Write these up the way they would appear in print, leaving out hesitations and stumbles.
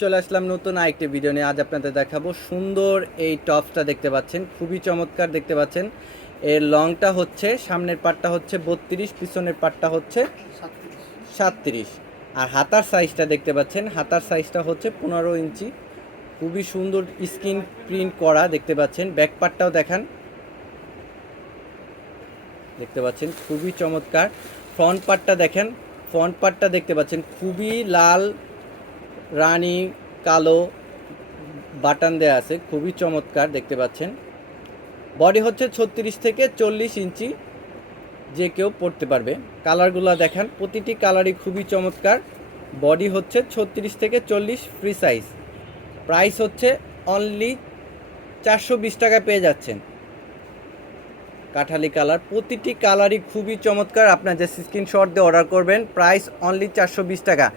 চলে আসলাম নতুন আরেকটি ভিডিও নিয়ে। আজ আপনাদের দেখাবো সুন্দর এই টপসটা দেখতে পাচ্ছেন, খুবই চমৎকার দেখতে পাচ্ছেন। এর লংটা হচ্ছে, সামনের পাটটা হচ্ছে 32, পিছনের পাটটা হচ্ছে 37। আর হাতার সাইজটা দেখতে পাচ্ছেন, হাতার সাইজটা হচ্ছে 15 ইঞ্চি। খুবই সুন্দর স্ক্রিন প্রিন্ট করা দেখতে পাচ্ছেন। ব্যাক পার্টটাও দেখান, দেখতে পাচ্ছেন খুবই চমৎকার। ফ্রন্ট পার্টটা দেখেন, ফ্রন্ট পার্টটা দেখতে পাচ্ছেন খুবই লাল রানী কালো বাটন দেয়া আছে, খুবই চমৎকার দেখতে পাচ্ছেন। বডি হচ্ছে 36 থেকে 40 ইঞ্চি, যে কেউ পড়তে পারবে। কালারগুলো দেখান, প্রতিটি কালারই খুবই চমৎকার। বডি হচ্ছে 36 থেকে 40 ফ্রি সাইজ। প্রাইস হচ্ছে অনলি 420 টাকা পেয়ে যাচ্ছেন। কাঠালি কালার, প্রতিটি কালারই খুবই চমৎকার। আপনার যে স্ক্রিনশট দিয়ে অর্ডার করবেন, প্রাইস অনলি 420 টাকা।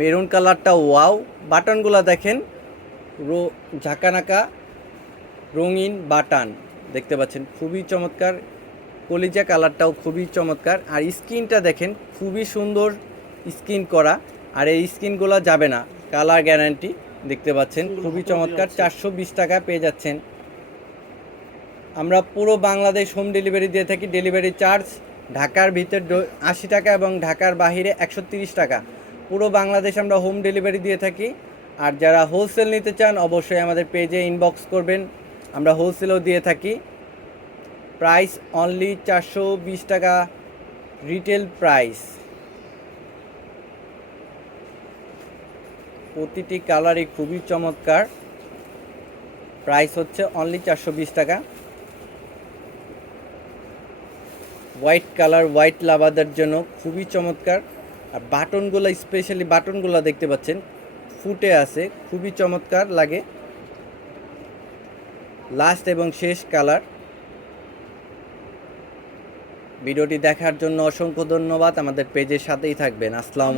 মেরুন কালারটা ওয়াও, বাটনগুলো দেখেন ঝাঁকানাকা রঙিন বাটান দেখতে পাচ্ছেন, খুবই চমৎকার। কলিজা কালারটাও খুবই চমৎকার। আর স্কিনটা দেখেন, খুবই সুন্দর স্কিন করা। আর এই স্কিনগুলো যাবে না, কালার গ্যারান্টি দেখতে পাচ্ছেন, খুবই চমৎকার। 420 টাকা পেয়ে যাচ্ছেন। আমরা পুরো বাংলাদেশ হোম ডেলিভারি দিয়ে থাকি। ডেলিভারি চার্জ ঢাকার ভিতর 80 টাকা এবং ঢাকার বাহিরে 130 টাকা। পুরো বাংলাদেশ আমরা হোম ডেলিভারি দিয়ে থাকি। আর যারা হোলসেল নিতে চান, অবশ্যই আমাদের পেজে ইনবক্স করবেন, আমরা হোলসেলও দিয়ে থাকি। প্রাইস অনলি 420 টাকা রিটেল প্রাইস। প্রতিটি কালারই খুবই চমৎকার। প্রাইস হচ্ছে অনলি 420 টাকা। হোয়াইট কালার, হোয়াইট লাভারদের জন্য খুবই চমৎকার। আর বাটনগুলো, স্পেশালি বাটনগুলো দেখতে পাচ্ছেন ফুটে আছে, খুবই চমৎকার লাগে। লাস্ট এবং শেষ কালার। ভিডিওটি দেখার জন্য অসংখ্য ধন্যবাদ। আমাদের পেজের সাথেই থাকবেন। আসসালামু